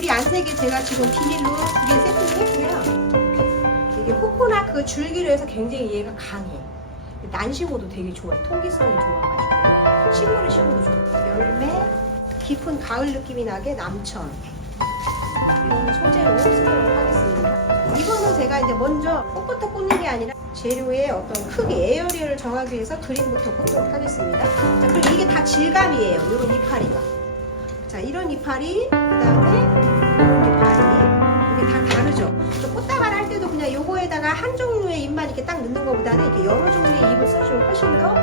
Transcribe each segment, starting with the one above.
물이 안 새게 제가 지금 비닐로 2개 세팅을 했고요. 이게 코코넛 그 줄기로 해서 굉장히 얘가 강해. 난심호도 되게 좋아요. 통기성이 좋아가지고 식물은 심어도 좋아요. 열매, 깊은 가을 느낌이 나게 남천 이런 소재로 쓰도록 하겠습니다. 이거는 제가 이제 먼저 꽃부터 꽂는 게 아니라 재료의 어떤 크기, 에어리어를 정하기 위해서 그림부터 꽂도록 하겠습니다. 자, 그리고 이게 다 질감이에요. 이런 이파리가. 자, 이런 이파리, 그 다음에 이런 이파리. 이게 다 다르죠. 꽃다발 할 때도 그냥 요거에다가 한 종류의 잎만 이렇게 딱 넣는 것보다는 이렇게 여러 종류의 잎을 써주면 훨씬 더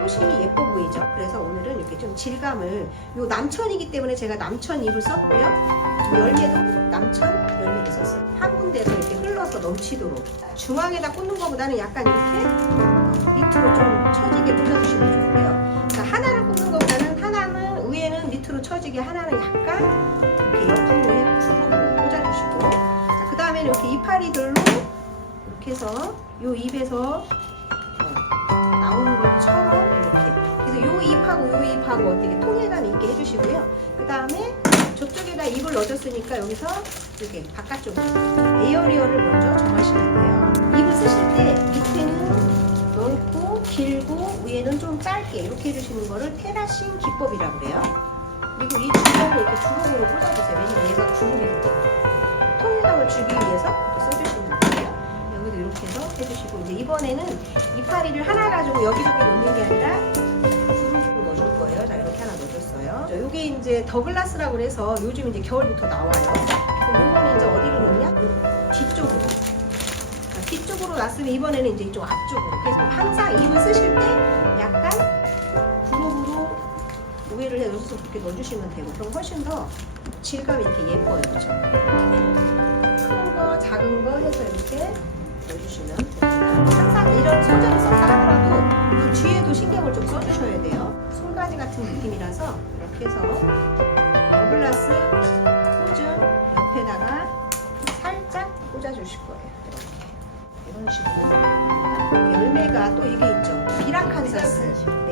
꽃이 예뻐 보이죠. 그래서 오늘은 이렇게 좀 질감을, 요 남천이기 때문에 제가 남천 잎을 썼고요. 열매도 남천 열매를 썼어요. 한 군데서 이렇게 흘러서 넘치도록. 중앙에다 꽂는 것보다는 약간 이렇게 밑으로 좀 처지게 꽂아주시면 좋고요. 자, 하나를 꽂는 것보다는 하나는 위에는 밑으로 처지게, 하나는 약간 이렇게 옆으로 해 구멍으로 꽂아주시고. 자, 그 다음에 이렇게 이파리들로 이렇게 해서 요 잎에서 나오는 것처럼 이렇게. 그래서 요 잎하고 요 잎하고 어떻게 통일감 있게 해주시고요. 그 다음에 저쪽에다 잎을 넣어줬으니까 여기서 이렇게 바깥쪽으로 에어리어를 먼저 정하시면 돼요. 잎을 쓰실 때 밑에는 넓고 길고 위에는 좀 짧게 이렇게 해주시는 거를 테라싱 기법이라고 그래요. 그리고 이 주변을 이렇게 주걱으로 꽂아주세요. 왜냐면 얘가 구름이기 때문에 통일감을 주기 위해서 써주시면 돼요. 여기도 이렇게 해서 해주시고, 이제 이번에는 이파리를 하나 가지고 여기저기 놓는 게 아니라 구름으로 넣어줄 거예요. 자, 이렇게 하나 넣어줬어요. 이게 이제 더글라스라고 그래서 요즘 이제 겨울부터 나와요. 그럼 요거는 이제 어디로 넣냐? 뒤쪽으로. 자, 뒤쪽으로 놨으면 이번에는 이제 이쪽 앞쪽으로. 그래서 항상 잎을 쓰실 때 약간 구름으로 우회를 해서 이렇게 넣어주시면 되고, 그럼 훨씬 더 질감이 이렇게 예뻐요. 그렇죠? 큰 거, 작은 거 해서 이렇게 넣어주시면 됩니다. 항상 이런 소재를 썼다 하더라도 이 뒤에도 신경을 좀 써주셔야 돼요. 송가지 같은 느낌이라서 이렇게 해서 더글라스 꽂은 옆에다가 살짝 꽂아주실 거예요. 이렇게. 이런 식으로. 열매가 또 이게 있죠. 비라칸사스. 네.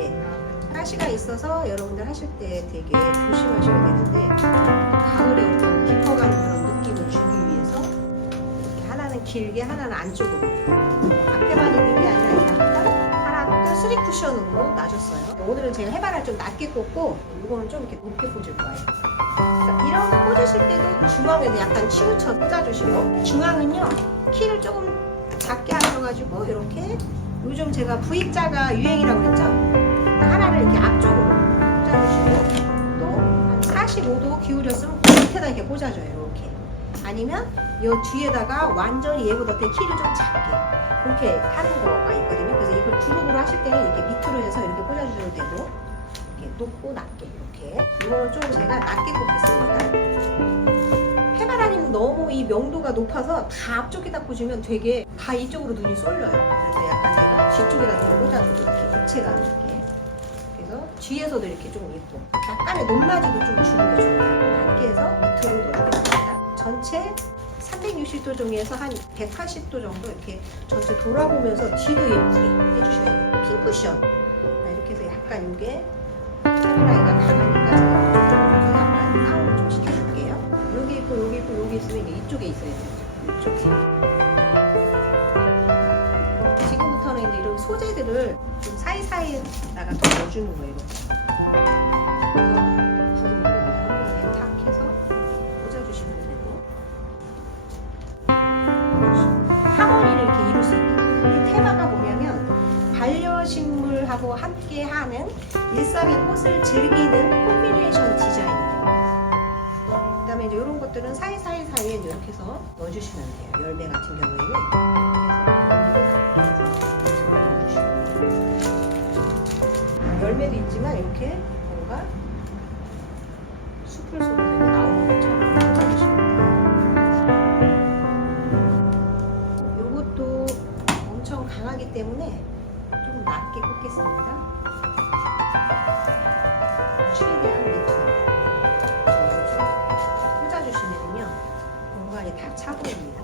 가시가 있어서 여러분들 하실 때 되게 조심하셔야 되는데, 가을에 어떤 깊어가는 그런 느낌을 주기 위해서 이렇게 하나는 길게 하나는 안쪽으로, 앞에만 있는 게 아니라 약간 하나 쓰리 쿠션으로 놔줬어요. 오늘은 제가 해바라를 좀 낮게 꽂고 이거는 좀 이렇게 높게 꽂을 거예요. 그러니까 이런 거 꽂으실 때도 중앙에도 약간 치우쳐 꽂아주시고, 중앙은요 키를 조금 작게 하셔가지고 이렇게, 요즘 제가 V자가 유행이라고 그랬죠? 하나를 이렇게 앞쪽으로 꽂아주시고, 또 한 45도 기울였으면 밑에다 이렇게 꽂아줘요. 이렇게. 아니면 이 뒤에다가 완전히 얘보다 키를 좀 작게 그렇게 하는 거가 있거든요. 그래서 이걸 그룹으로 하실 때는 이렇게 밑으로 해서 이렇게 꽂아주셔도 되고, 이렇게 높고 낮게 이렇게. 이거는 좀 제가 낮게 꽂겠습니다. 해바라기는 너무 이 명도가 높아서 다 앞쪽에다 꽂으면 되게 다 이쪽으로 눈이 쏠려요. 그래서 약간 제가 뒤쪽에다 좀 꽂아주고, 이렇게 입체감 있게. 그래서 뒤에서도 이렇게 좀 있고, 약간의 높낮이도 좀 주는 게 좋아요. 낮게 해서 밑으로 넣어주겠습니다. 전체 360도 정리해서 한 180도 정도 이렇게 전체 돌아보면서 뒤도 예쁘게 해주셔야 돼요. 핑크션. 이렇게 해서 약간 이게 해바라기가 강하니까 제가 약간 다운을 좀 시켜줄게요. 여기 있고 여기 있고 여기 있으면 이게 이쪽에 있어야 돼요. 이쪽에. 지금부터는 이제 이런 소재들을 좀 사이사이에다가 좀 넣어주는 거예요. 반려식물하고 함께하는 일상의 꽃을 즐기는 콤비네이션 디자인이에요. 그 다음에 이제 이런 것들은 사이사이에 이렇게 해서 넣어주시면 돼요. 열매 같은 경우에는 열매도 있지만 이렇게 뭔가 숲을 속에서 나오는 것처럼 꽂아주시면 돼요. 이것도 엄청 강하기 때문에 좀 낮게 꽂겠습니다. 최대한 밑으로 꽂아주시면요 공간이 다 차 보입니다.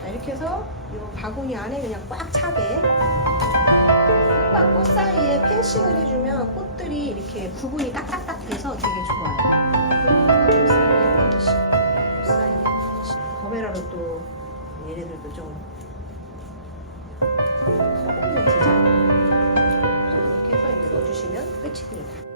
자, 이렇게 해서 이 바구니 안에 그냥 꽉 차게 꽃과 꽃 사이에 펜싱을 해주면 꽃 이렇게 구분이 딱딱딱 돼서 되게 좋아요. 버베라로 또 얘네들도 좀 소금 좀 지자. 이렇게 해서 이제 넣어주시면 끝입니다.